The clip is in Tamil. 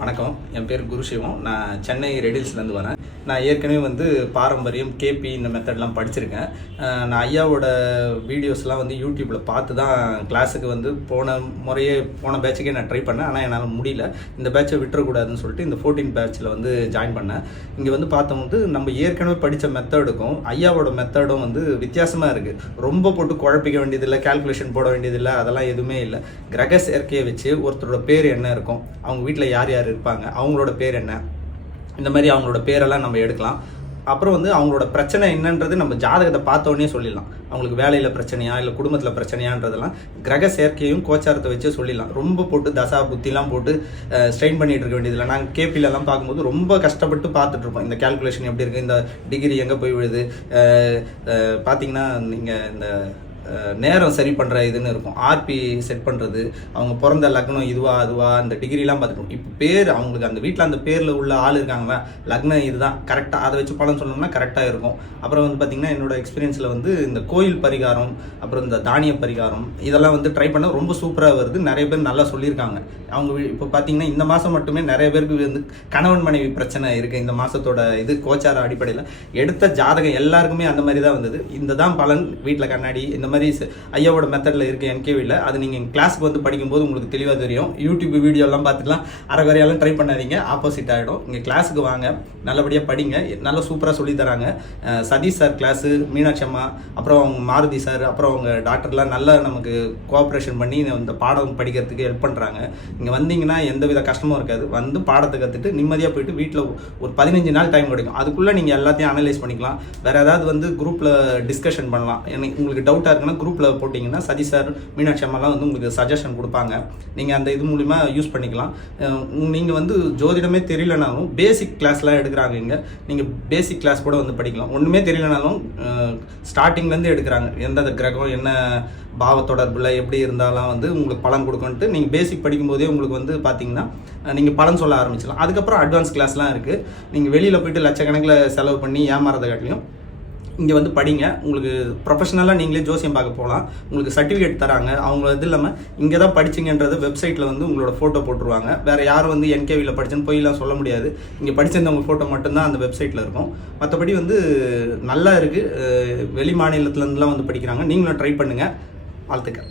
வணக்கம். என் பேர் குருசிவம். நான் சென்னை ரெடில்ஸ்லேருந்து வரேன். நான் ஏற்கனவே பாரம்பரியம் கேபி இந்த மெத்தட்லாம் படிச்சிருக்கேன். நான் ஐயாவோட வீடியோஸ்லாம் யூடியூப்பில் பார்த்து தான் கிளாஸுக்கு போன பேட்சுக்கே நான் ட்ரை பண்ணேன். ஆனால் என்னால் முடியல. இந்த பேட்சை விட்டுறக்கூடாதுன்னு சொல்லிட்டு இந்த 14 பேட்சில் ஜாயின் பண்ணேன். இங்கே பார்த்தோம் நம்ம ஏற்கனவே படித்த மெத்தடுக்கும் ஐயாவோட மெத்தடும் வித்தியாசமாக இருக்குது. ரொம்ப போட்டு குழப்பிக்க வேண்டியதில்லை, கால்குலேஷன் போட வேண்டியதில்லை, அதெல்லாம் எதுவுமே இல்லை. கிரக சேர்க்கையை வச்சு ஒருத்தரோட பேர் என்ன இருக்கும், அவங்க வீட்டில் யார் யார் இருப்பாங்க, அவங்களோட பேர் என்ன, இந்த மாதிரி அவங்களோட பேரெல்லாம் நம்ம எடுக்கலாம். அப்புறம் அவங்களோட பிரச்சனை என்னன்றது நம்ம ஜாதகத்தை பார்த்தோன்னே சொல்லிடலாம். அவங்களுக்கு வேலையில் பிரச்சனையா இல்லை குடும்பத்தில் பிரச்சனையான்றதெல்லாம் கிரக சேர்க்கையும் கோச்சாரத்தை வச்சு சொல்லிடலாம். ரொம்ப போட்டு தசா புத்திலாம் போட்டு ஸ்ட்ரெயின் பண்ணிட்டு இருக்க வேண்டியதில்லை. நாங்கள் கேபிலெல்லாம் பார்க்கும்போது ரொம்ப கஷ்டப்பட்டு பார்த்துட்டு இருப்போம். இந்த கால்குலேஷன் எப்படி இருக்குது, இந்த டிகிரி எங்கே போய் விழுது, பார்த்தீங்கன்னா நீங்கள் இந்த நேரம் சரி பண்ணுற இதுன்னு இருக்கும், ஆர்பி செட் பண்ணுறது, அவங்க பிறந்த லக்னம் இதுவா அதுவா, அந்த டிகிரிலாம் பார்த்துக்கணும். இப்போ பேர் அவங்களுக்கு அந்த வீட்டில் அந்த பேரில் உள்ள ஆள் இருக்காங்களா, லக்னம் இதுதான் கரெக்டாக, அதை வச்சு பலன் சொன்னோம்னா கரெக்டாக இருக்கும். அப்புறம் பார்த்திங்கன்னா என்னோட எக்ஸ்பீரியன்ஸில் இந்த கோயில் பரிகாரம், அப்புறம் இந்த தானிய பரிகாரம் இதெல்லாம் ட்ரை பண்ண ரொம்ப சூப்பராக வருது. நிறைய பேர் நல்லா சொல்லியிருக்காங்க. அவங்க இப்போ பார்த்தீங்கன்னா இந்த மாதம் மட்டுமே நிறைய பேருக்கு கணவன் மனைவி பிரச்சனை இருக்குது. இந்த மாதத்தோட கோச்சார அடிப்படையில் எடுத்த ஜாதகம் எல்லாருக்குமே அந்த மாதிரி தான் வந்தது. இந்த தான் பலன். வீட்டில் கண்ணாடி இந்த மாதிரி ஐயாவோட மெத்தடில் இருக்குது என்கேவியில். அது நீங்கள் கிளாஸுக்கு படிக்கும்போது உங்களுக்கு தெளிவாக தெரியும். யூடியூப் வீடியோலாம் பார்த்துக்கலாம் அரைகுறையெல்லாம் ட்ரை பண்ணாதீங்க, ஆப்போசிட் ஆகிடும். இங்கே கிளாஸுக்கு வாங்க, நல்லபடியாக படிங்க, நல்லா சூப்பராக சொல்லித்தராங்க. சதீஷ் சார் கிளாஸு, மீனாட்சி அம்மா, அப்புறம் அவங்க மாருதி சார், அப்புறம் அவங்க டாக்டர்லாம் நல்லா நமக்கு கோஆப்ரேஷன் பண்ணி இந்த பாடம் படிக்கிறதுக்கு ஹெல்ப் பண்ணுறாங்க. இங்கே வந்தீங்கன்னா எந்த வித கஷ்டமும் இருக்காது. பாடத்தை கற்றுட்டு நிம்மதியாக போயிட்டு வீட்டில் ஒரு 15 நாள் டைம் கிடைக்கும். அதுக்குள்ளே நீங்கள் எல்லாத்தையும் அனலைஸ் பண்ணிக்கலாம். வேறு ஏதாவது குரூப்பில் டிஸ்கஷன் பண்ணலாம். எனக்கு உங்களுக்கு டவுட்டாக இருக்குன்னா குரூப்பில் போட்டிங்கன்னா சதீஷ் சார், மீனாட்சி அம்மாலாம் உங்களுக்கு சஜஷன் கொடுப்பாங்க. நீங்கள் அந்த மூலிமா யூஸ் பண்ணிக்கலாம். நீங்கள் ஜோதிடமே தெரியலனாலும் பேசிக் கிளாஸ்லாம் எடுக்கிறாங்க. இங்கே நீங்கள் பேசிக் கிளாஸ் கூட படிக்கலாம். ஒன்றுமே தெரியலனாலும் ஸ்டார்டிங்லேருந்து எடுக்கிறாங்க. எந்த கிரகம் என்ன பாவ தொடர்பில் எப்படி இருந்தாலும் உங்களுக்கு பலன் கொடுக்குன்ட்டு நீங்கள் பேசிக் படிக்கும்போதே உங்களுக்கு பார்த்தீங்கன்னா நீங்கள் பலன் சொல்ல ஆரம்பிச்சிடலாம். அதுக்கப்புறம் அட்வான்ஸ் கிளாஸ்லாம் இருக்குது. நீங்கள் வெளியில் போய்ட்டு லட்சக்கணக்கில் செலவு பண்ணி ஏமாறதை காட்டிலும் இங்கே படிங்க. உங்களுக்கு ப்ரொஃபஷனலாக நீங்களே ஜோசியம் பார்க்க போகலாம். உங்களுக்கு சர்டிஃபிகேட் தராங்க. அவங்க இல்லாமல் இங்கே தான் படிச்சிங்கன்றது வெப்சைட்டில் உங்களோட ஃபோட்டோ போட்டுருவாங்க. வேறு யாரும் என்கேவியில் படிச்சுன்னு போயெல்லாம் சொல்ல முடியாது. இங்கே படிச்சிருந்தவங்க ஃபோட்டோ மட்டும்தான் அந்த வெப்சைட்டில் இருக்கும். மற்றபடி நல்லா இருக்குது. வெளி மாநிலத்துலேருந்துலாம் படிக்கிறாங்க. நீங்களும் ட்ரை பண்ணுங்கள். வாழ்த்துக்கள்.